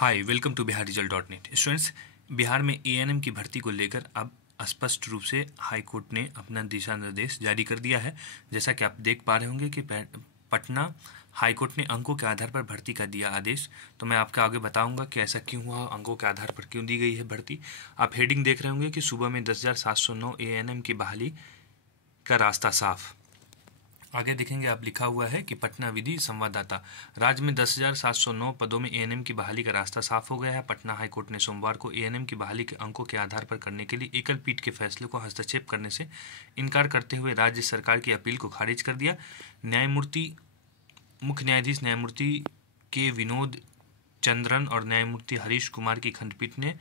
Hi welcome to Bihar result dot net. Students, Bihar में ANM की भर्ती को लेकर अब स्पष्ट रूप से हाई कोर्ट ने अपना दिशा निर्देश जारी कर दिया है। जैसा कि आप देख पा रहे होंगे कि पटना हाई कोर्ट ने अंकों के आधार पर भर्ती का दिया आदेश। तो मैं आपको आगे बताऊंगा कि ऐसा क्यों हुआ, अंकों के आधार पर क्यों दी गई है भर्ती। आप हेडिंग देख रहे होंगे कि सूबे में 10,709 एएनएम की बहाली का रास्ता साफ। आगे देखेंगे आप, लिखा हुआ है कि पटना विधि संवाददाता, राज्य में 10,709 पदों में एएनएम की बहाली का रास्ता साफ हो गया है। पटना हाईकोर्ट ने सोमवार को एएनएम की बहाली के अंकों के आधार पर करने के लिए एकल पीठ के फैसले को हस्तक्षेप करने से इनकार करते हुए राज्य सरकार की अपील को खारिज कर दिया। मुख्य न्यायाधीश न्यायमूर्ति के विनोद चंद्रन और न्यायमूर्ति हरीश कुमार की खंडपीठ ने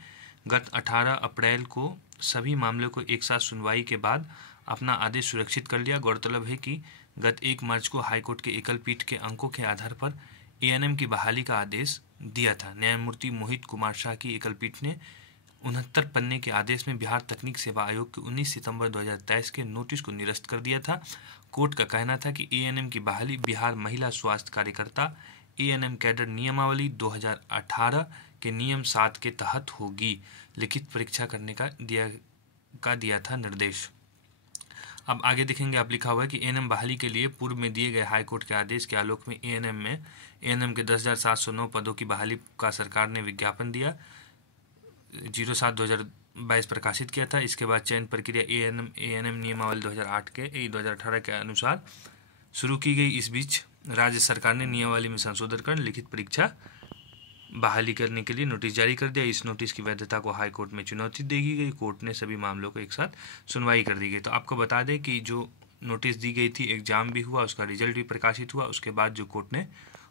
गत 18 अप्रैल को सभी मामलों को एक साथ सुनवाई के बाद अपना आदेश सुरक्षित कर लिया। गौरतलब है कि गत 1 मार्च को हाईकोर्ट के एकल पीठ के अंकों के आधार पर एएनएम की बहाली का आदेश दिया था। न्यायमूर्ति मोहित कुमार शाह की एकल पीठ ने 69 पन्ने के आदेश में बिहार तकनीक सेवा आयोग के 19 सितंबर 2023 के नोटिस को निरस्त कर दिया था। कोर्ट का कहना था कि एएनएम की बहाली बिहार महिला स्वास्थ्य कार्यकर्ता एएनएम कैडर नियमावली 2018 के नियम 7 के तहत होगी। लिखित परीक्षा करने का दिया था निर्देश। अब आगे देखेंगे आप, लिखा हुआ है कि एएनएम बहाली के लिए पूर्व में दिए गए हाईकोर्ट के आदेश के आलोक में एएनएम के 10,709 पदों की बहाली का सरकार ने विज्ञापन दिया 07/2022 प्रकाशित किया था। इसके बाद चयन प्रक्रिया एएनएम नियमावली 2018 के अनुसार शुरू की गई। इस बीच राज्य सरकार ने नियमावली में संशोधन कर लिखित परीक्षा बहाली करने के लिए नोटिस जारी कर दिया। इस नोटिस की वैधता को हाई कोर्ट में चुनौती दी गई। कोर्ट ने सभी मामलों को एक साथ सुनवाई कर दी गई। तो आपको बता दें कि जो नोटिस दी गई थी, एग्जाम भी हुआ, उसका रिजल्ट भी प्रकाशित हुआ, उसके बाद जो कोर्ट ने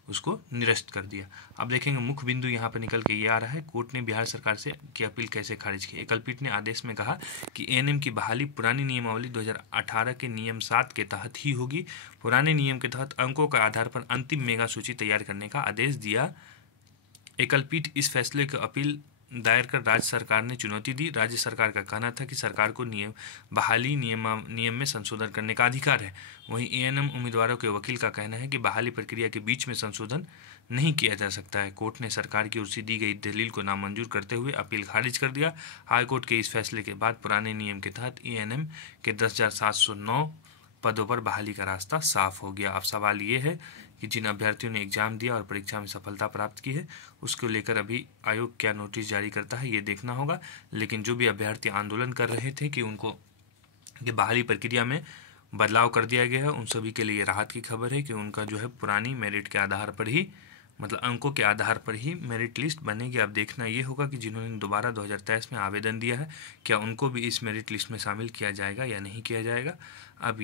उसको निरस्त कर दिया। अब देखेंगे मुख्य बिंदु यहाँ पर निकल के ये आ रहा है, कोर्ट ने बिहार सरकार से की अपील कैसे खारिज की। एकल पीठ ने आदेश में कहा कि एएनएम की बहाली पुरानी नियमावली 2018 के नियम 7 के तहत ही होगी। पुराने नियम के तहत अंकों के आधार पर अंतिम मेगा सूची तैयार करने का आदेश दिया। एकल पीठ इस फैसले को अपील दायर कर राज्य सरकार ने चुनौती दी। राज्य सरकार का कहना था कि सरकार को बहाली नियम में संशोधन करने का अधिकार है। वहीं एएनएम उम्मीदवारों के वकील का कहना है कि बहाली प्रक्रिया के बीच में संशोधन नहीं किया जा सकता है। कोर्ट ने सरकार की ओर से दी गई दलील को नामंजूर करते हुए अपील खारिज कर दिया। हाईकोर्ट के इस फैसले के बाद पुराने नियम के तहत एएनएम के 10,709 पदों पर बहाली का रास्ता साफ हो गया। अब सवाल ये है कि जिन अभ्यर्थियों ने एग्जाम दिया और परीक्षा में सफलता प्राप्त की है, उसको लेकर अभी आयोग क्या नोटिस जारी करता है ये देखना होगा। लेकिन जो भी अभ्यर्थी आंदोलन कर रहे थे कि उनको ये बहाली प्रक्रिया में बदलाव कर दिया गया है, उन सभी के लिए राहत की खबर है कि उनका जो है पुरानी मेरिट के आधार पर ही, मतलब अंकों के आधार पर ही मेरिट लिस्ट बनेगी। अब देखना ये होगा कि जिन्होंने दोबारा 2023 में आवेदन दिया है, क्या उनको भी इस मेरिट लिस्ट में शामिल किया जाएगा या नहीं किया जाएगा। अब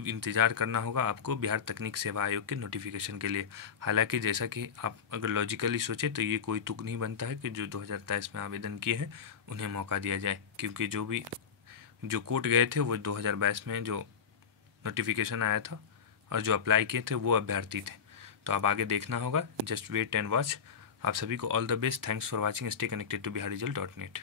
इंतज़ार करना होगा आपको बिहार तकनीक सेवा आयोग के नोटिफिकेशन के लिए। हालांकि जैसा कि आप अगर लॉजिकली सोचें तो ये कोई तुक नहीं बनता है कि जो 2023 में आवेदन किए हैं उन्हें मौका दिया जाए, क्योंकि जो कोर्ट गए थे वो 2022 में जो नोटिफिकेशन आया था और जो अप्लाई किए थे वो अभ्यर्थी थे। तो अब आगे देखना होगा, जस्ट वेट एंड वॉच। आप सभी को all the best. Thanks for watching. Stay connected to Bihar result dot net.